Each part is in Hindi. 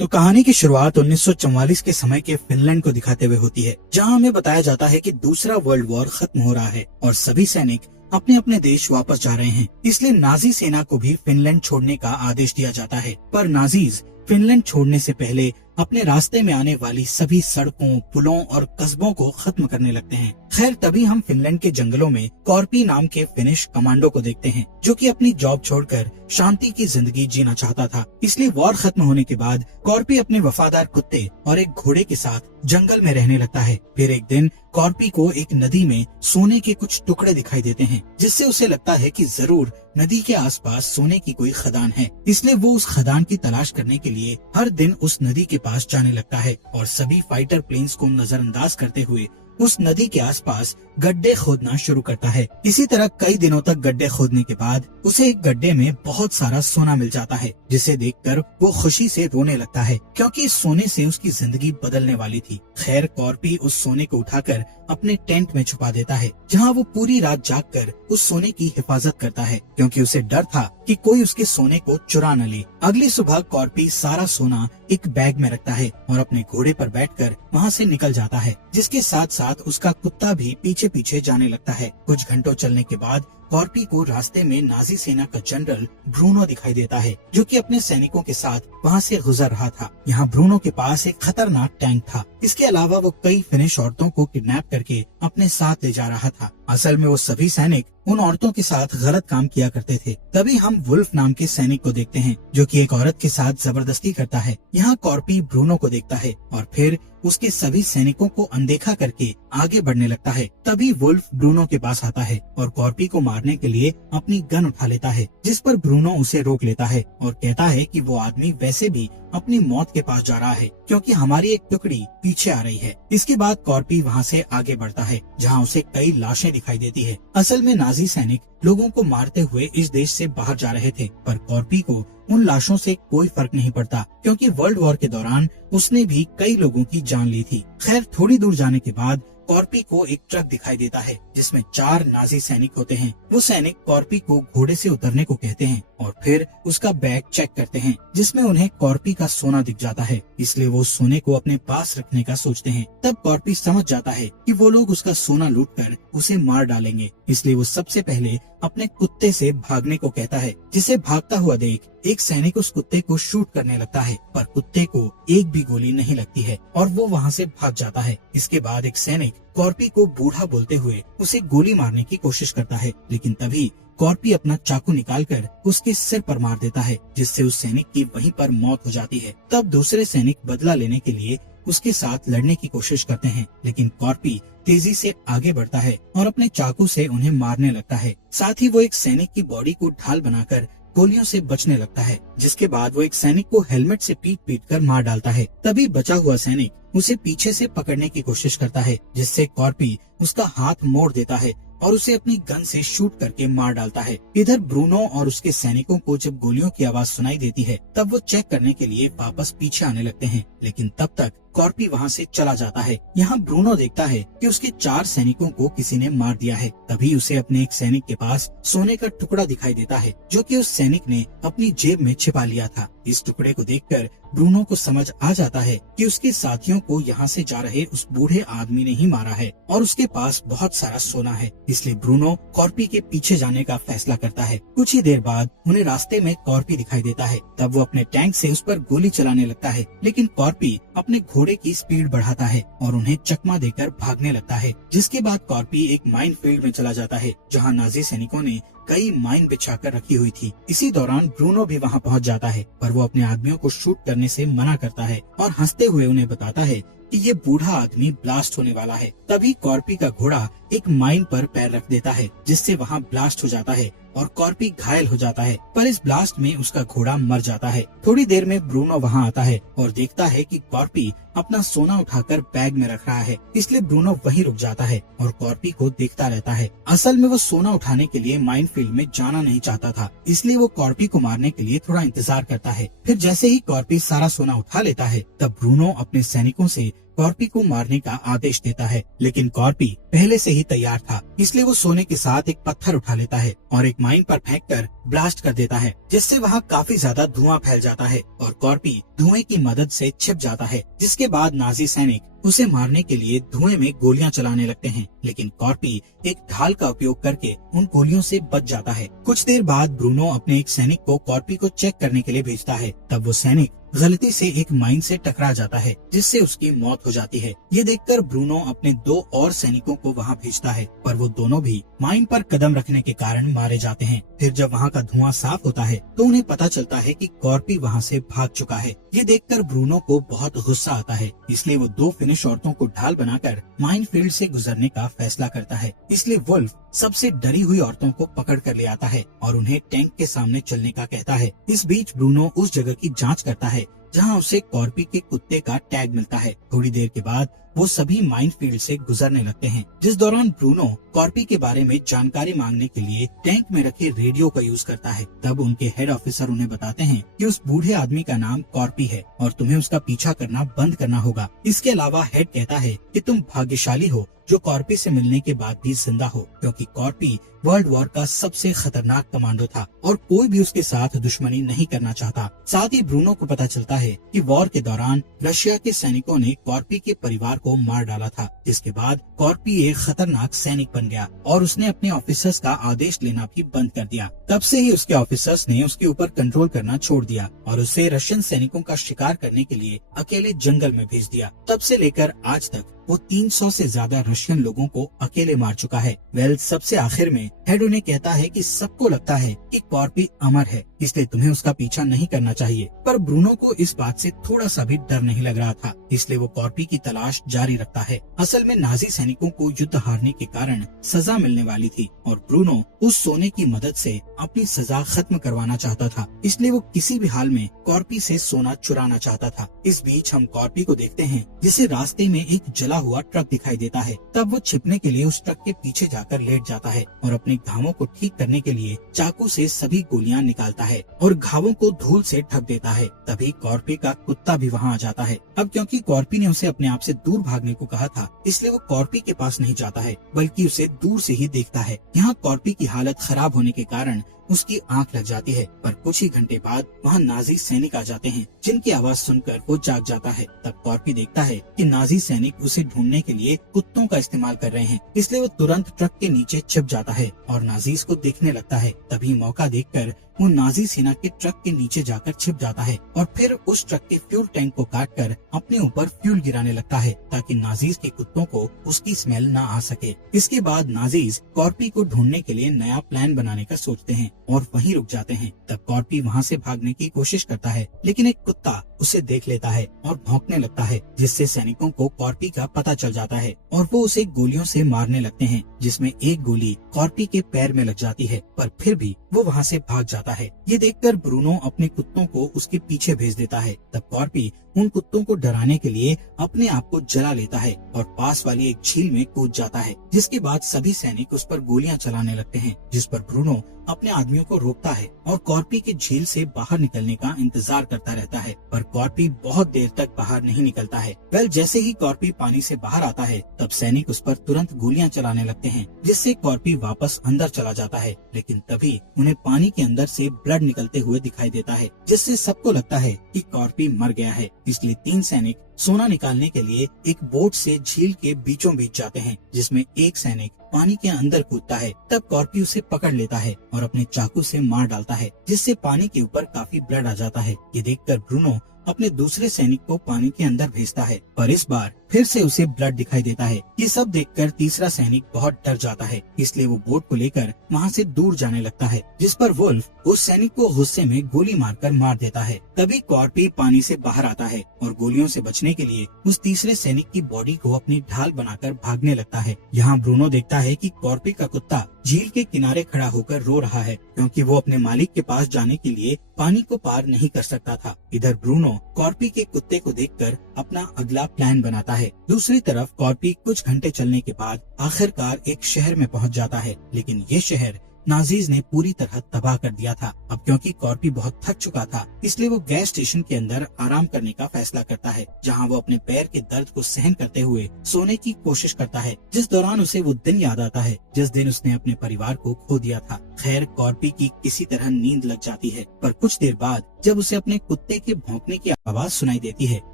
तो कहानी की शुरुआत 1944 के समय के फिनलैंड को दिखाते हुए होती है, जहां हमें बताया जाता है कि दूसरा वर्ल्ड वॉर खत्म हो रहा है और सभी सैनिक अपने अपने देश वापस जा रहे हैं। इसलिए नाजी सेना को भी फिनलैंड छोड़ने का आदेश दिया जाता है। पर नाजीज फिनलैंड छोड़ने से पहले अपने रास्ते में आने वाली सभी सड़कों, पुलों और कस्बों को खत्म करने लगते हैं। खैर, तभी हम फिनलैंड के जंगलों में कॉर्पी नाम के फिनिश कमांडो को देखते हैं, जो कि अपनी जॉब छोड़कर शांति की जिंदगी जीना चाहता था। इसलिए वॉर खत्म होने के बाद कॉर्पी अपने वफादार कुत्ते और एक घोड़े के साथ जंगल में रहने लगता है। फिर एक दिन कॉर्पी को एक नदी में सोने के कुछ टुकड़े दिखाई देते हैं, जिससे उसे लगता है कि जरूर नदी के आसपास सोने की कोई खदान है। इसलिए वो उस खदान की तलाश करने के लिए हर दिन उस नदी के पास जाने लगता है और सभी फाइटर प्लेन्स को नजरअंदाज करते हुए उस नदी के आसपास गड्ढे खोदना शुरू करता है। इसी तरह कई दिनों तक गड्ढे खोदने के बाद उसे एक गड्ढे में बहुत सारा सोना मिल जाता है, जिसे देखकर वो खुशी से रोने लगता है, क्योंकि इस सोने से उसकी जिंदगी बदलने वाली थी। खैर, कॉर्पी उस सोने को उठाकर अपने टेंट में छुपा देता है, जहाँ वो पूरी रात जागकर उस सोने की हिफाजत करता है, क्योंकि उसे डर था कि कोई उसके सोने को चुरा न ले। अगली सुबह कॉर्पी सारा सोना एक बैग में रखता है और अपने घोड़े पर बैठकर वहाँ से निकल जाता है, जिसके साथ साथ उसका कुत्ता भी पीछे पीछे जाने लगता है। कुछ घंटों चलने के बाद कॉर्पी को रास्ते में नाजी सेना का जनरल ब्रूनो दिखाई देता है, जो कि अपने सैनिकों के साथ वहाँ से गुजर रहा था। यहाँ ब्रूनो के पास एक खतरनाक टैंक था। इसके अलावा वो कई फिनिश औरतों को किडनैप करके अपने साथ ले जा रहा था। असल में वो सभी सैनिक उन औरतों के साथ गलत काम किया करते थे। तभी हम वुल्फ नाम के सैनिक को देखते हैं, जो कि एक औरत के साथ जबरदस्ती करता है। यहाँ कॉर्पी ब्रूनो को देखता है और फिर उसके सभी सैनिकों को अनदेखा करके आगे बढ़ने लगता है। तभी वुल्फ ब्रूनो के पास आता है और कॉर्पी को मारने के लिए अपनी गन उठा लेता है, जिस पर ब्रूनो उसे रोक लेता है और कहता है कि वो आदमी वैसे भी अपनी मौत के पास जा रहा है, क्योंकि हमारी एक टुकड़ी पीछे आ रही है। इसके बाद कॉर्पी वहाँ से आगे बढ़ता है, जहाँ उसे कई लाशें दिखाई देती है। असल में नाजी सैनिक लोगों को मारते हुए इस देश से बाहर जा रहे थे, पर कॉर्पी को उन लाशों से कोई फर्क नहीं पड़ता, क्योंकि वर्ल्ड वॉर के दौरान उसने भी कई लोगों की जान ली थी। खैर, थोड़ी दूर जाने के बाद कॉर्पी को एक ट्रक दिखाई देता है, जिसमें 4 नाजी सैनिक होते हैं। वो सैनिक कॉर्पी को घोड़े से उतरने को कहते हैं और फिर उसका बैग चेक करते हैं, जिसमें उन्हें कॉर्पी का सोना दिख जाता है। इसलिए वो सोने को अपने पास रखने का सोचते हैं। तब कॉर्पी समझ जाता है कि वो लोग उसका सोना लूटकर उसे मार डालेंगे। इसलिए वो सबसे पहले अपने कुत्ते से भागने को कहता है, जिसे भागता हुआ देख एक सैनिक उस कुत्ते को शूट करने लगता है, पर कुत्ते को एक भी गोली नहीं लगती है और वो वहाँ से भाग जाता है। इसके बाद एक सैनिक कॉर्पी को बूढ़ा बोलते हुए उसे गोली मारने की कोशिश करता है, लेकिन तभी कॉर्पी अपना चाकू निकालकर उसके सिर पर मार देता है, जिससे उस सैनिक की वहीं पर मौत हो जाती है। तब दूसरे सैनिक बदला लेने के लिए उसके साथ लड़ने की कोशिश करते हैं, लेकिन कॉर्पी तेजी से आगे बढ़ता है और अपने चाकू से उन्हें मारने लगता है। साथ ही वो एक सैनिक की बॉडी को ढाल बनाकर गोलियों से बचने लगता है, जिसके बाद वो एक सैनिक को हेलमेट से पीट कर मार डालता है। तभी बचा हुआ सैनिक उसे पीछे से पकड़ने की कोशिश करता है, जिससे कॉर्पी उसका हाथ मोड़ देता है और उसे अपनी गन से शूट करके मार डालता है। इधर ब्रूनो और उसके सैनिकों को जब गोलियों की आवाज सुनाई देती है, तब वो चेक करने के लिए वापस पीछे आने लगते हैं, लेकिन तब तक कॉर्पी वहाँ से चला जाता है। यहाँ ब्रूनो देखता है कि उसके 4 सैनिकों को किसी ने मार दिया है। तभी उसे अपने एक सैनिक के पास सोने का टुकड़ा दिखाई देता है, जो कि उस सैनिक ने अपनी जेब में छिपा लिया था। इस टुकड़े को देखकर ब्रूनो को समझ आ जाता है कि उसके साथियों को यहाँ से जा रहे उस बूढ़े आदमी ने ही मारा है और उसके पास बहुत सारा सोना है। इसलिए ब्रूनो कॉर्पी के पीछे जाने का फैसला करता है। कुछ ही देर बाद उन्हें रास्ते में कॉर्पी दिखाई देता है। तब वो अपने टैंक से उस पर गोली चलाने लगता है, लेकिन कॉर्पी अपने घोड़े की स्पीड बढ़ाता है और उन्हें चकमा देकर भागने लगता है। जिसके बाद कॉर्पी एक माइन फील्ड में चला जाता है, जहाँ नाजी सैनिकों ने कई माइन बिछाकर रखी हुई थी। इसी दौरान ब्रूनो भी वहाँ पहुँच जाता है, पर वो अपने आदमियों को शूट करने से मना करता है और हंसते हुए उन्हें बताता है कि ये बूढ़ा आदमी ब्लास्ट होने वाला है। तभी कॉर्पी का घोड़ा एक माइन पर पैर रख देता है, जिससे वहाँ ब्लास्ट हो जाता है और कॉर्पी घायल हो जाता है, पर इस ब्लास्ट में उसका घोड़ा मर जाता है। थोड़ी देर में ब्रूनो वहाँ आता है और देखता है कि कॉर्पी अपना सोना उठाकर बैग में रख रहा है। इसलिए ब्रूनो वहीं रुक जाता है और कॉर्पी को देखता रहता है। असल में वो सोना उठाने के लिए माइन फील्ड में जाना नहीं चाहता था, इसलिए वो कॉर्पी को मारने के लिए थोड़ा इंतजार करता है। फिर जैसे ही कॉर्पी सारा सोना उठा लेता है, तब ब्रूनो अपने सैनिकों से कॉर्पी को मारने का आदेश देता है, लेकिन कॉर्पी पहले से ही तैयार था, इसलिए वो सोने के साथ एक पत्थर उठा लेता है और एक माइन पर फेंककर ब्लास्ट कर देता है, जिससे वहाँ काफी ज्यादा धुआं फैल जाता है और कॉर्पी धुएं की मदद से छिप जाता है। जिसके बाद नाजी सैनिक उसे मारने के लिए धुएं में गोलियां चलाने लगते हैं, लेकिन कॉर्पी एक ढाल का उपयोग करके उन गोलियों से बच जाता है। कुछ देर बाद ब्रूनो अपने एक सैनिक को कॉर्पी को चेक करने के लिए भेजता है। तब वो सैनिक गलती से एक माइन से टकरा जाता है, जिससे उसकी मौत हो जाती है। ये देखकर ब्रूनो अपने 2 और सैनिकों को वहाँ भेजता है, पर वो दोनों भी माइन पर कदम रखने के कारण मारे जाते हैं। फिर जब वहाँ का धुआं साफ होता है तो उन्हें पता चलता है कि कॉर्पी वहाँ से भाग चुका है। ये देखकर ब्रूनो को बहुत गुस्सा आता है, इसलिए वो 2 फिनिश औरतों को ढाल बनाकर माइन फील्ड से गुजरने का फैसला करता है। इसलिए वुल्फ सबसे डरी हुई औरतों को पकड़ कर ले आता है और उन्हें टैंक के सामने चलने का कहता है। इस बीच ब्रूनो उस जगह की जांच करता है जहां उसे कॉर्पी के कुत्ते का टैग मिलता है। थोड़ी देर के बाद वो सभी माइन फील्ड से गुजरने लगते हैं, जिस दौरान ब्रूनो कॉर्पी के बारे में जानकारी मांगने के लिए टैंक में रखे रेडियो का यूज करता है। तब उनके हेड ऑफिसर उन्हें बताते हैं कि उस बूढ़े आदमी का नाम कॉर्पी है और तुम्हें उसका पीछा करना बंद करना होगा। इसके अलावा हेड कहता है कि तुम भाग्यशाली हो जो कॉर्पी से मिलने के बाद भी जिंदा हो, क्योंकि कॉर्पी वर्ल्ड वॉर का सबसे खतरनाक कमांडो था और कोई भी उसके साथ दुश्मनी नहीं करना चाहता। साथ ही ब्रूनो को पता चलता है कि वॉर के दौरान रशिया के सैनिकों ने कॉर्पी के परिवार को मार डाला था, जिसके बाद कॉर्पी एक खतरनाक सैनिक बन गया और उसने अपने ऑफिसर्स का आदेश लेना भी बंद कर दिया। तब से ही उसके ऑफिसर्स ने उसके ऊपर कंट्रोल करना छोड़ दिया और उसे रशियन सैनिकों का शिकार करने के लिए अकेले जंगल में भेज दिया। तब से लेकर आज तक वो 300 से ज्यादा रशियन लोगों को अकेले मार चुका है। सबसे आखिर में हेड उन्हें कहता है कि सबको लगता है कि कॉर्पी अमर है, इसलिए तुम्हें उसका पीछा नहीं करना चाहिए। पर ब्रूनो को इस बात से थोड़ा सा भी डर नहीं लग रहा था, इसलिए वो कॉर्पी की तलाश जारी रखता है। असल में नाजी सैनिकों को युद्ध हारने के कारण सजा मिलने वाली थी और ब्रूनो उस सोने की मदद से अपनी सजा खत्म करवाना चाहता था, इसलिए वो किसी भी हाल में कॉर्पी से सोना चुराना चाहता था। इस बीच हम कॉर्पी को देखते हैं, जिसे रास्ते में एक जला हुआ ट्रक दिखाई देता है। तब वो छिपने के लिए उस ट्रक के पीछे जाकर लेट जाता है और अपने घावों को ठीक करने के लिए चाकू से सभी गोलियां निकालता है और घावों को धूल से ढक देता है। तभी कॉर्पी का कुत्ता भी वहां आ जाता है। अब क्योंकि कॉर्पी ने उसे अपने आप से दूर भागने को कहा था, इसलिए वो कॉर्पी के पास नहीं जाता है, बल्कि उसे दूर से ही देखता है। यहाँ कॉर्पी की हालत खराब होने के कारण उसकी आंख लग जाती है, पर कुछ ही घंटे बाद वहाँ नाजी सैनिक आ जाते हैं, जिनकी आवाज सुनकर वो जाग जाता है। तब कॉर्पी देखता है कि नाजी सैनिक उसे ढूंढने के लिए कुत्तों का इस्तेमाल कर रहे हैं, इसलिए वो तुरंत ट्रक के नीचे छिप जाता है और नाजीज को देखने लगता है। तभी मौका देखकर वो नाजी सेना के ट्रक के नीचे जाकर छिप जाता है और फिर उस ट्रक के फ्यूल टैंक को काटकर अपने ऊपर फ्यूल गिराने लगता है, ताकि नाजीज के कुत्तों को उसकी स्मेल न आ सके। इसके बाद नाजीज कॉर्पी को ढूंढने के लिए नया प्लान बनाने का सोचते हैं और वहीं रुक जाते हैं। तब कॉर्पी वहाँ से भागने की कोशिश करता है, लेकिन एक कुत्ता उसे देख लेता है और भौंकने लगता है, जिससे सैनिकों को कॉर्पी का पता चल जाता है और वो उसे गोलियों से मारने लगते हैं, जिसमें एक गोली कॉर्पी के पैर में लग जाती है, पर फिर भी वो वहाँ से भाग जाता है। ये देखकर ब्रूनो अपने कुत्तों को उसके पीछे भेज देता है। तब कॉर्पी उन कुत्तों को डराने के लिए अपने आप को जला लेता है और पास वाली एक झील में कूद जाता है, जिसके बाद सभी सैनिक उस पर गोलियां चलाने लगते हैं, जिस पर ब्रूनो अपने आदमियों को रोकता है और कॉर्पी के झील से बाहर निकलने का इंतजार करता रहता है, पर कॉर्पी बहुत देर तक बाहर नहीं निकलता है। जैसे ही कॉर्पी पानी से बाहर आता है, तब सैनिक उस पर तुरंत गोलियां चलाने लगते हैं, जिससे कॉर्पी वापस अंदर चला जाता है। लेकिन तभी उन्हें पानी के अंदर से ब्लड निकलते हुए दिखाई देता है, जिससे सबको लगता है कि कॉर्पी मर गया है। इसलिए 3 सैनिक सोना निकालने के लिए एक बोट से झील के बीचों बीच जाते हैं, जिसमें एक सैनिक पानी के अंदर कूदता है। तब कॉर्पी उसे पकड़ लेता है और अपने चाकू से मार डालता है, जिससे पानी के ऊपर काफी ब्लड आ जाता है। ये देखकर ब्रूनो अपने दूसरे सैनिक को पानी के अंदर भेजता है, पर इस बार फिर से उसे ब्लड दिखाई देता है। ये सब देखकर तीसरा सैनिक बहुत डर जाता है, इसलिए वो बोट को लेकर वहाँ से दूर जाने लगता है, जिस पर वुल्फ उस सैनिक को गुस्से में गोली मारकर मार देता है। तभी कॉर्पी पानी से बाहर आता है और गोलियों से बचने के लिए उस तीसरे सैनिक की बॉडी को अपनी ढाल बनाकर भागने लगता है। यहाँ ब्रूनो देखता है कि कॉर्पी का कुत्ता झील के किनारे खड़ा होकर रो रहा है, क्योंकि वो अपने मालिक के पास जाने के लिए पानी को पार नहीं कर सकता था। इधर ब्रूनो कॉर्पी के कुत्ते को देखकर अपना अगला प्लान बनाता है। दूसरी तरफ कॉर्पी कुछ घंटे चलने के बाद आखिरकार एक शहर में पहुंच जाता है, लेकिन ये शहर नाजीज ने पूरी तरह तबाह कर दिया था। अब क्योंकि कॉर्पी बहुत थक चुका था, इसलिए वो गैस स्टेशन के अंदर आराम करने का फैसला करता है, जहाँ वो अपने पैर के दर्द को सहन करते हुए सोने की कोशिश करता है, जिस दौरान उसे वो दिन याद आता है जिस दिन उसने अपने परिवार को खो दिया था। खैर, कॉर्पी की किसी तरह नींद लग जाती है, पर कुछ देर बाद जब उसे अपने कुत्ते के भौंकने की आवाज सुनाई देती है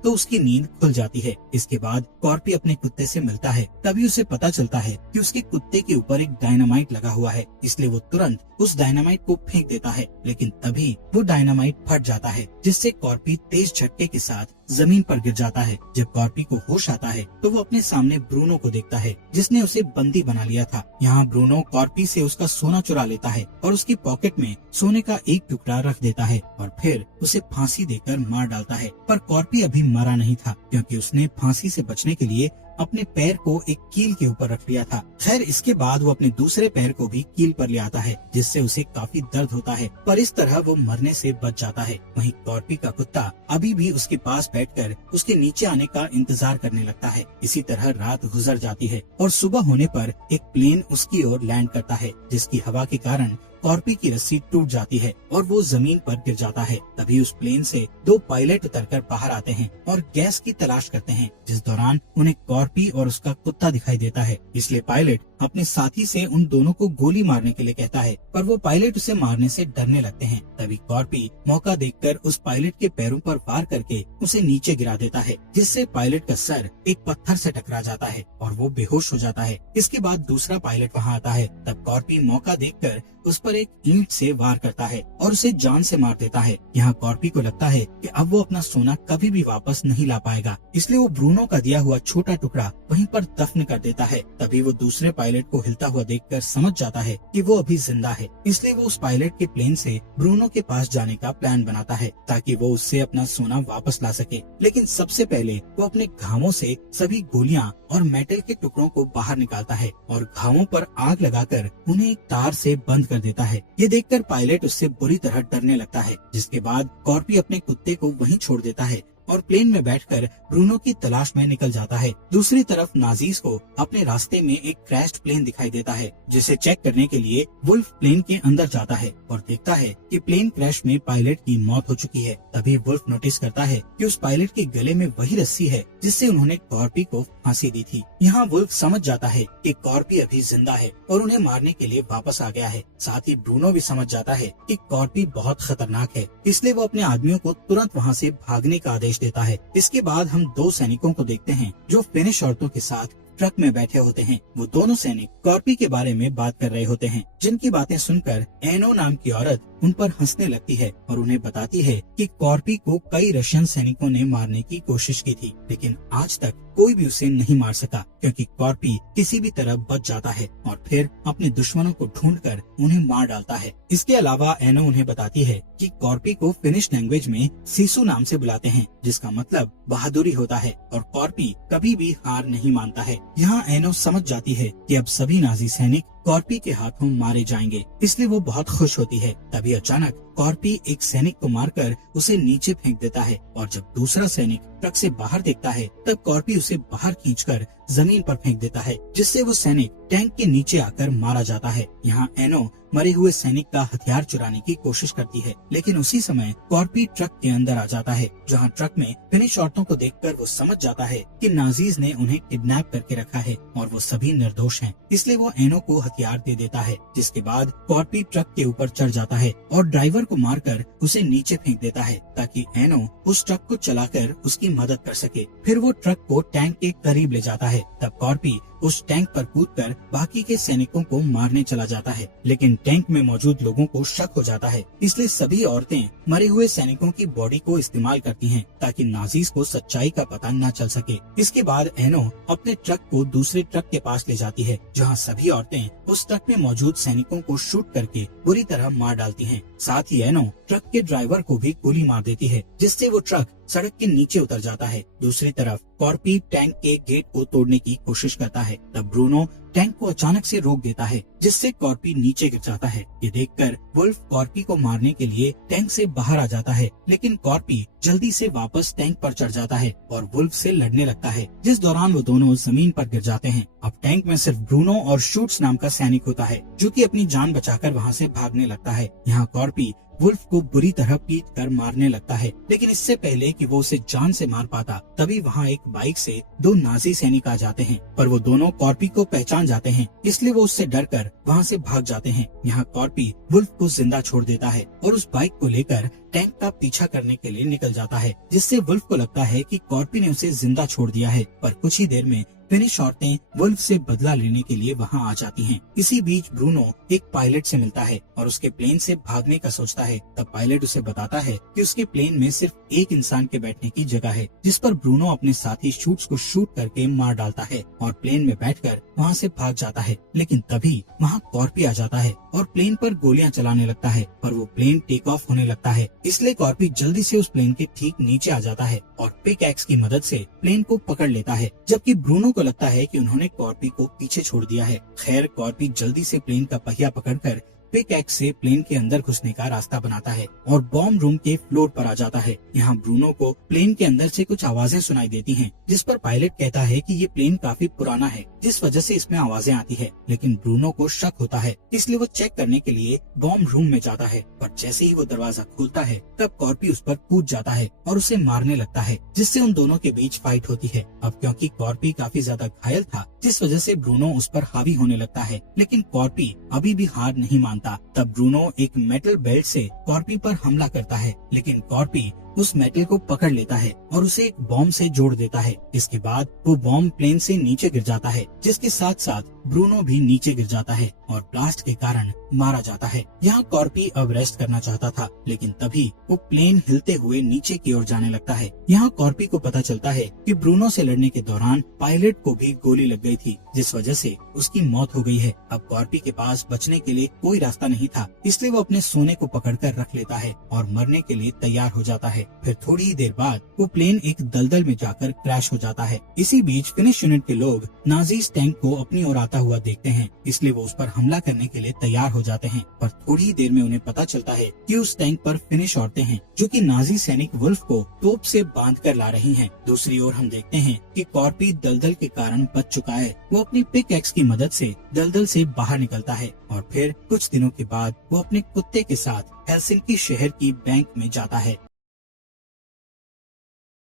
तो उसकी नींद खुल जाती है। इसके बाद कॉर्पी अपने कुत्ते से मिलता है। तभी उसे पता चलता है कि उसके कुत्ते के ऊपर एक डायनामाइट लगा हुआ है, इसलिए वो तुरंत उस डायनामाइट को फेंक देता है। लेकिन तभी वो डायनामाइट फट जाता है, जिससे कॉर्पी तेज झटके के साथ जमीन पर गिर जाता है। जब कॉर्पी को होश आता है तो वो अपने सामने ब्रूनो को देखता है, जिसने उसे बंदी बना लिया था। यहाँ ब्रूनो कॉर्पी से उसका सोना चुरा लेता है और उसकी पॉकेट में सोने का एक टुकड़ा रख देता है और फिर उसे फांसी देकर मार डालता है। पर कॉर्पी अभी मरा नहीं था, क्योंकि उसने फांसी से बचने के लिए अपने पैर को एक कील के ऊपर रख लिया था। खैर, इसके बाद वो अपने दूसरे पैर को भी कील पर ले आता है, जिससे उसे काफी दर्द होता है, पर इस तरह वो मरने से बच जाता है। वहीं कॉर्पी का कुत्ता अभी भी उसके पास बैठकर उसके नीचे आने का इंतजार करने लगता है। इसी तरह रात गुजर जाती है और सुबह होने पर एक प्लेन उसकी ओर लैंड करता है, जिसकी हवा के कारण कॉर्पी की रस्सी टूट जाती है और वो जमीन पर गिर जाता है। तभी उस प्लेन से दो पायलट उतरकर बाहर आते हैं और गैस की तलाश करते हैं, जिस दौरान उन्हें कॉर्पी और उसका कुत्ता दिखाई देता है। इसलिए पायलट अपने साथी से उन दोनों को गोली मारने के लिए कहता है, पर वो पायलट उसे मारने से डरने लगते हैं। तभी कॉर्पी मौका देखकर उस पायलट के पैरों पर वार करके उसे नीचे गिरा देता है, जिससे पायलट का सर एक पत्थर से टकरा जाता है और वो बेहोश हो जाता है। इसके बाद दूसरा पायलट वहाँ आता है। तब कॉर्पी मौका देखकर उस पर एक ईंट से वार करता है और उसे जान से मार देता है। यहाँ कॉर्पी को लगता है कि अब वो अपना सोना कभी भी वापस नहीं ला पाएगा, इसलिए वो ब्रूनो का दिया हुआ छोटा टुकड़ा वहीं पर दफन कर देता है। तभी वो दूसरे पायलट को हिलता हुआ देखकर समझ जाता है कि वो अभी जिंदा है, इसलिए वो उस पायलट के प्लेन से ब्रूनो के पास जाने का प्लान बनाता है ताकि वो उससे अपना सोना वापस ला सके। लेकिन सबसे पहले वो अपने घावों से सभी गोलियां और मेटल के टुकड़ों को बाहर निकालता है और घावों पर आग लगाकर उन्हें एक तार से बंद कर देता है। ये देखकर पायलट उससे बुरी तरह डरने लगता है, जिसके बाद कॉर्पी अपने कुत्ते को वहीं छोड़ देता है और प्लेन में बैठकर ब्रूनो की तलाश में निकल जाता है। दूसरी तरफ नाजीज को अपने रास्ते में एक क्रैश्ड प्लेन दिखाई देता है, जिसे चेक करने के लिए वुल्फ प्लेन के अंदर जाता है और देखता है कि प्लेन क्रैश में पायलट की मौत हो चुकी है। तभी वुल्फ नोटिस करता है कि उस पायलट के गले में वही रस्सी है जिससे उन्होंने कॉर्पी को फांसी दी थी। यहाँ वुल्फ समझ जाता है कि कॉर्पी अभी जिंदा है और उन्हें मारने के लिए वापस आ गया है। साथ ही ब्रूनो भी समझ जाता है कि कॉर्पी बहुत खतरनाक है, इसलिए वो अपने आदमियों को तुरंत वहाँ से भागने का आदेश देता है। इसके बाद हम दो सैनिकों को देखते हैं जो फिनिश औरतों के साथ ट्रक में बैठे होते हैं। वो दोनों सैनिक कॉर्पी के बारे में बात कर रहे होते हैं, जिनकी बातें सुनकर एनो नाम की औरत उन पर हंसने लगती है और उन्हें बताती है कि कॉर्पी को कई रशियन सैनिकों ने मारने की कोशिश की थी, लेकिन आज तक कोई भी उसे नहीं मार सका, क्योंकि कॉर्पी किसी भी तरह बच जाता है और फिर अपने दुश्मनों को ढूंढकर उन्हें मार डालता है। इसके अलावा एनो उन्हें बताती है कि कॉर्पी को फिनिश लैंग्वेज में सीसू नाम से बुलाते हैं, जिसका मतलब बहादुरी होता है और कॉर्पी कभी भी हार नहीं मानता है। यहाँ एनो समझ जाती है कि अब सभी नाजी सैनिक कॉर्पी के हाथों मारे जाएंगे, इसलिए वो बहुत खुश होती है। तभी अचानक कॉर्पी एक सैनिक को मारकर उसे नीचे फेंक देता है और जब दूसरा सैनिक ट्रक से बाहर देखता है तब कॉर्पी उसे बाहर खींचकर जमीन पर फेंक देता है, जिससे वो सैनिक टैंक के नीचे आकर मारा जाता है। यहाँ एनो मरे हुए सैनिक का हथियार चुराने की कोशिश करती है, लेकिन उसी समय कॉर्पी ट्रक के अंदर आ जाता है, जहाँ ट्रक में फिनिश औरतों को देखकर वो समझ जाता है कि नाजीज ने उन्हें किडनैप करके रखा है और वो सभी निर्दोष हैं। इसलिए वो एनो को हथियार दे देता है, जिसके बाद कॉर्पी ट्रक के ऊपर चढ़ जाता है और ड्राइवर को मारकर उसे नीचे फेंक देता है ताकि एनो उस ट्रक को चलाकर उसकी मदद कर सके। फिर वो ट्रक को टैंक के करीब ले जाता है। तब कॉर्पी उस टैंक पर कूदकर बाकी के सैनिकों को मारने चला जाता है, लेकिन टैंक में मौजूद लोगों को शक हो जाता है, इसलिए सभी औरतें मरे हुए सैनिकों की बॉडी को इस्तेमाल करती हैं ताकि नाजीज को सच्चाई का पता न चल सके। इसके बाद एनो अपने ट्रक को दूसरे ट्रक के पास ले जाती है, जहाँ सभी औरतें उस ट्रक में मौजूद सैनिकों को शूट करके बुरी तरह मार डालती हैं। साथ ही एनो ट्रक के ड्राइवर को भी गोली मार देती है, जिससे वो ट्रक सड़क के नीचे उतर जाता है। दूसरी तरफ कॉर्पी टैंक के गेट को तोड़ने की कोशिश करता है। तब ब्रूनो टैंक को अचानक से रोक देता है, जिससे कॉर्पी नीचे गिर जाता है। ये देखकर वुल्फ कॉर्पी को मारने के लिए टैंक से बाहर आ जाता है, लेकिन कॉर्पी जल्दी से वापस टैंक पर चढ़ जाता है और वुल्फ से लड़ने लगता है, जिस दौरान वो दोनों जमीन पर गिर जाते हैं। अब टैंक में सिर्फ ब्रूनो और शूट्स नाम का सैनिक होता है, जो कि अपनी जान बचाकर वहाँ से भागने लगता है। यहाँ कॉर्पी वुल्फ को बुरी तरह पीट कर मारने लगता है, लेकिन इससे पहले कि वो उसे जान से मार पाता, तभी वहाँ एक बाइक से दो नाजी सैनिक आ जाते हैं, पर वो दोनों कॉर्पी को पहचान जाते हैं, इसलिए वो उससे डरकर वहाँ से भाग जाते हैं। यहाँ कॉर्पी वुल्फ को जिंदा छोड़ देता है और उस बाइक को लेकर टैंक का पीछा करने के लिए निकल जाता है, जिससे वुल्फ को लगता है कि कॉर्पी ने उसे जिंदा छोड़ दिया है। पर कुछ ही देर में फिनिश औरतें वुल्फ से बदला लेने के लिए वहां आ जाती हैं। इसी बीच ब्रूनो एक पायलट से मिलता है और उसके प्लेन से भागने का सोचता है। तब पायलट उसे बताता है कि उसके प्लेन में सिर्फ एक इंसान के बैठने की जगह है, जिस पर ब्रूनो अपने साथी शूट्स को शूट करके मार डालता है और प्लेन में बैठकर वहां से भाग जाता है। लेकिन तभी वहां कॉर्पी आ जाता है और प्लेन पर गोलियां चलाने लगता है, पर वो प्लेन टेक ऑफ होने लगता है, इसलिए कॉर्पी जल्दी से उस प्लेन के ठीक नीचे आ जाता है और पिक एक्स की मदद से प्लेन को पकड़ लेता है, जबकि ब्रूनो को लगता है कि उन्होंने कॉर्पी को पीछे छोड़ दिया है। खैर, कॉर्पी जल्दी से प्लेन का पहिया पकड़कर पिक एक्स से प्लेन के अंदर घुसने का रास्ता बनाता है और बॉम्ब रूम के फ्लोर पर आ जाता है। यहाँ ब्रूनो को प्लेन के अंदर से कुछ आवाजें सुनाई देती हैं, जिस पर पायलट कहता है कि ये प्लेन काफी पुराना है, जिस वजह से इसमें आवाजें आती है। लेकिन ब्रूनो को शक होता है, इसलिए वो चेक करने के लिए बॉम्ब रूम में जाता है, पर जैसे ही वो दरवाजा खोलता है तब कॉर्पी उस पर कूद जाता है और उसे मारने लगता है, जिससे उन दोनों के बीच फाइट होती है। अब क्योंकि कॉर्पी काफी ज्यादा घायल था, जिस वजह से ब्रूनो उस पर हावी होने लगता है, लेकिन कॉर्पी अभी भी हार नहीं मानता। तब ब्रूनो एक मेटल बेल्ट से कॉर्पी पर हमला करता है, लेकिन कॉर्पी उस मेटल को पकड़ लेता है और उसे एक बॉम्ब से जोड़ देता है। इसके बाद वो बॉम्ब प्लेन से नीचे गिर जाता है, जिसके साथ साथ ब्रूनो भी नीचे गिर जाता है और ब्लास्ट के कारण मारा जाता है। यहाँ कॉर्पी अब रेस्ट करना चाहता था, लेकिन तभी वो प्लेन हिलते हुए नीचे की ओर जाने लगता है। यहाँ कॉर्पी को पता चलता है कि ब्रूनो से लड़ने के दौरान पायलट को भी गोली लग गई थी, जिस वजह से उसकी मौत हो गई है। अब कॉर्पी के पास बचने के लिए कोई रास्ता नहीं था, इसलिए वो अपने सोने को पकड़कर रख लेता है और मरने के लिए तैयार हो जाता है। फिर थोड़ी ही देर बाद वो प्लेन एक दलदल में जाकर क्रैश हो जाता है। इसी बीच फिनिश यूनिट के लोग नाजीज टैंक को अपनी ओर आता हुआ देखते हैं, इसलिए वो उस पर हमला करने के लिए तैयार हो जाते हैं। पर थोड़ी ही देर में उन्हें पता चलता है कि उस टैंक पर फिनिश औरतें हैं, जो कि नाजी सैनिक वुल्फ को तोप से बांध कर ला रही हैं। दूसरी ओर हम देखते हैं कि कॉर्पी दलदल के कारण बच चुका है। वो अपनी पिक एक्स की मदद से दलदल से बाहर निकलता है और फिर कुछ दिनों के बाद वो अपने कुत्ते के साथ हेलसिंकी शहर की बैंक में जाता है।